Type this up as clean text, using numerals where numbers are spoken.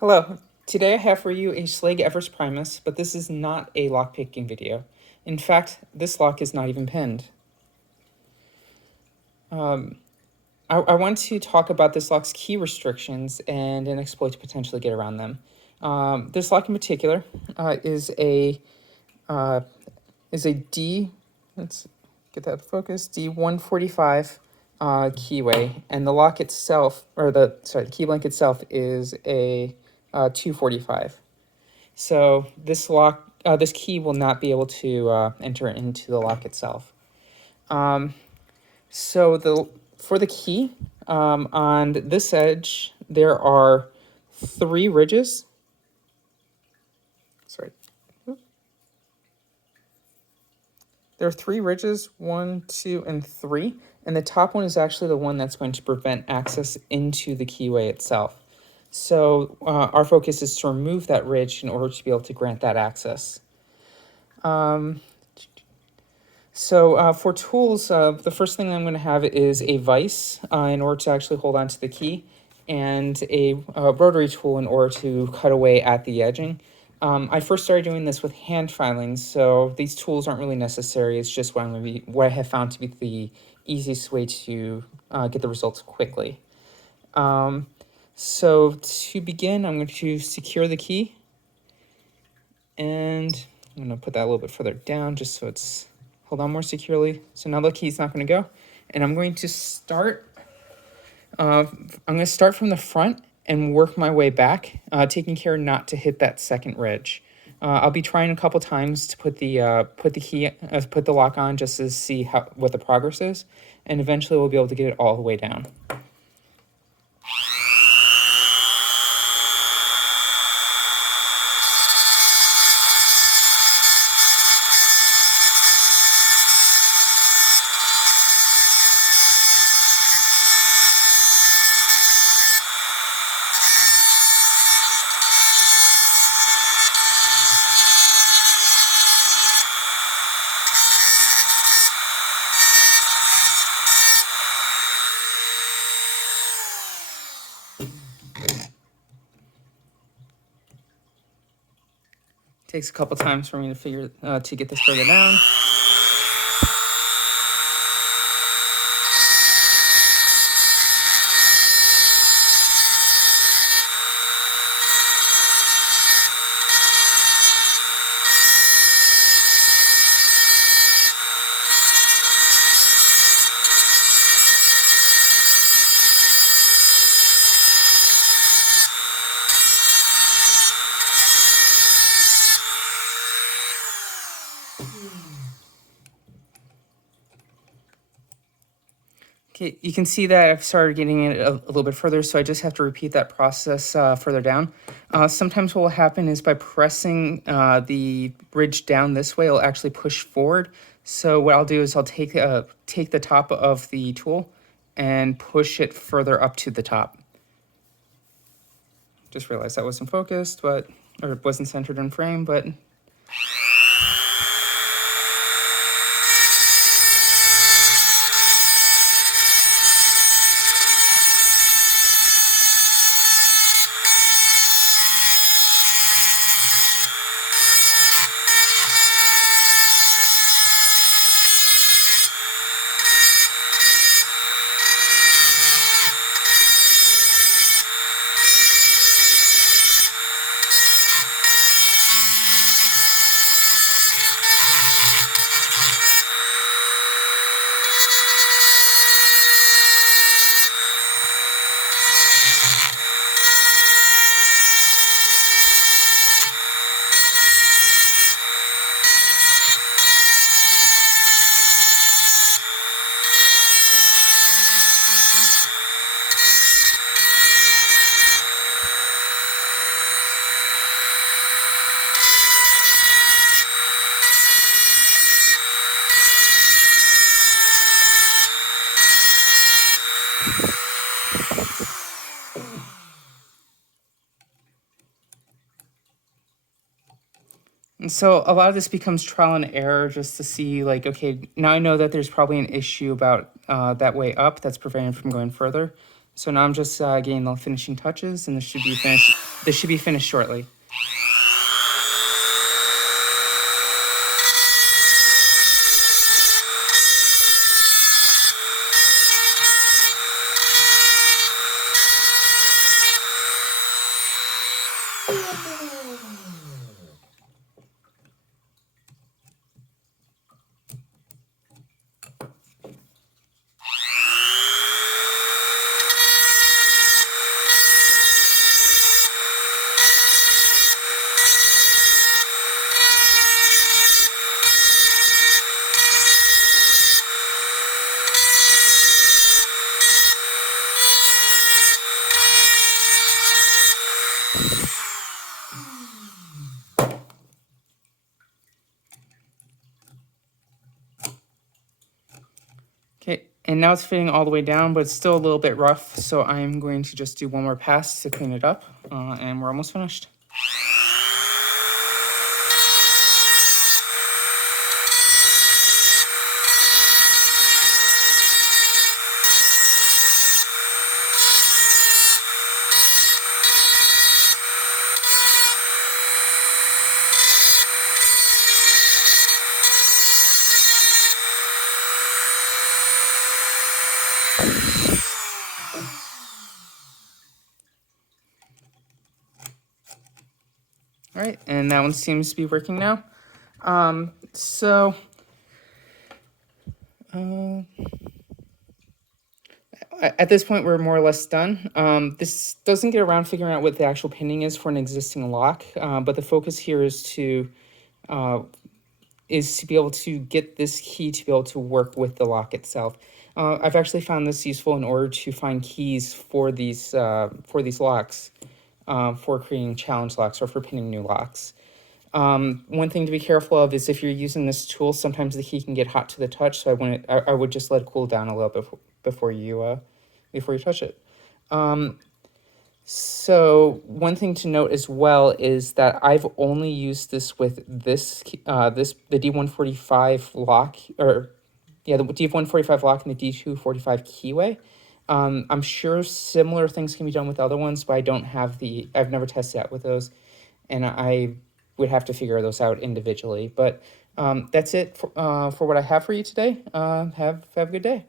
Hello, today I have for you a Schlage Everest Primus, but this is not a lockpicking video. In fact, this lock is not even pinned. I want to talk about this lock's key restrictions and an exploit to potentially get around them. This lock in particular is a D, let's get that focused, D245 keyway, and the lock itself, the keybank itself is a 245. So this key will not be able to enter into the lock itself. For the key, on this edge, there are 3 ridges. Sorry. There are 3 ridges, 1, 2, and 3. And the top one is actually the one that's going to prevent access into the keyway itself. So our focus is to remove that ridge in order to be able to grant that access. For tools, the first thing I'm going to have is a vise in order to actually hold on to the key, and a rotary tool in order to cut away at the edging. I first started doing this with hand filings, so these tools aren't really necessary. It's just what I have found to be the easiest way to get the results quickly. So to begin, I'm going to secure the key, and I'm going to put that a little bit further down just so it's held on more securely. So now the key's not going to go, and I'm going to start. I'm going to start from the front and work my way back, taking care not to hit that second ridge. I'll be trying a couple times to put the lock on just to see what the progress is, and eventually we'll be able to get it all the way down. Takes a couple times for me to get this further down. Okay, you can see that I've started getting it a little bit further, so I just have to repeat that process further down. Sometimes what will happen is by pressing the ridge down this way, it'll actually push forward. So what I'll do is I'll take the top of the tool and push it further up to the top. Just realized that wasn't focused, or it wasn't centered in frame, but And so a lot of this becomes trial and error just to see, like, okay, now I know that there's probably an issue about that way up that's preventing from going further. So now I'm just getting the finishing touches, and this should be finished. This should be finished shortly. Okay, and now it's fitting all the way down, but it's still a little bit rough, so I'm going to just do one more pass to clean it up, and we're almost finished. All right, and that one seems to be working now. At this point, we're more or less done. This doesn't get around figuring out what the actual pinning is for an existing lock, but the focus here is to be able to get this key to be able to work with the lock itself. I've actually found this useful in order to find keys for these locks, for creating challenge locks or for pinning new locks. One thing to be careful of is if you're using this tool, sometimes the key can get hot to the touch, so I would just let it cool down a little bit before you touch it. So one thing to note as well is that I've only used this with the D145 lock, the D145 lock and the D245 keyway. I'm sure similar things can be done with other ones, but I've never tested out with those, and I would have to figure those out individually. But that's it for what I have for you today. Have a good day.